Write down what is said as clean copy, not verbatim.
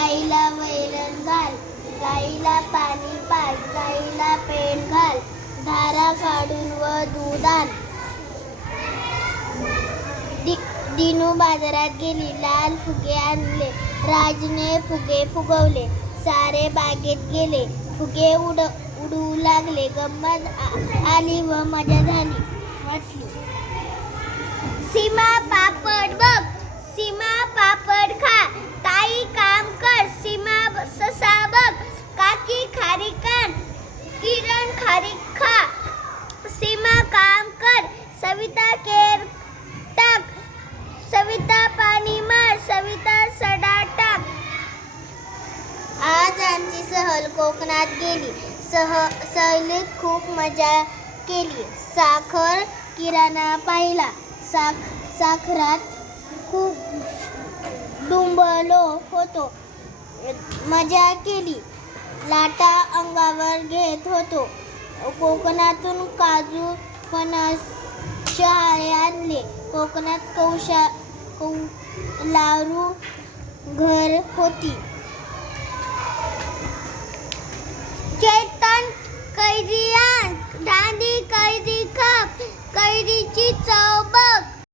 गाईला वैरण घाल, गाईला पाणी पाज, गाईला पेंड घाल, धारा काढून व दूध आण. दिनू बाजारात गेली, लाल फुगे आणले, राजने फुगे फुगवले, सारे बागेत गेले, फुगे उडू लागले, गंमत आली व मजा झाली वाटली. सीमा पापड बघ, सीमा पापड खा, ताई काम कर, सीमा ससा बघ, काकी खारीक आण, किरण खारीक खा, सीमा काम कर, सविता केर टाक, सविता पाणी मार, सविता सडा टाक. आज आमची सहल कोकणात गेली. सहलीत खूप मजा केली. साखर किराणा पाहिला. साखरात खूप डुंबलो होतो. मजा केली. लाटा अंगावर घेत होतो. कोकणातून काजू फणस शहाळे आणले. कोकणात कौलारू घर होती.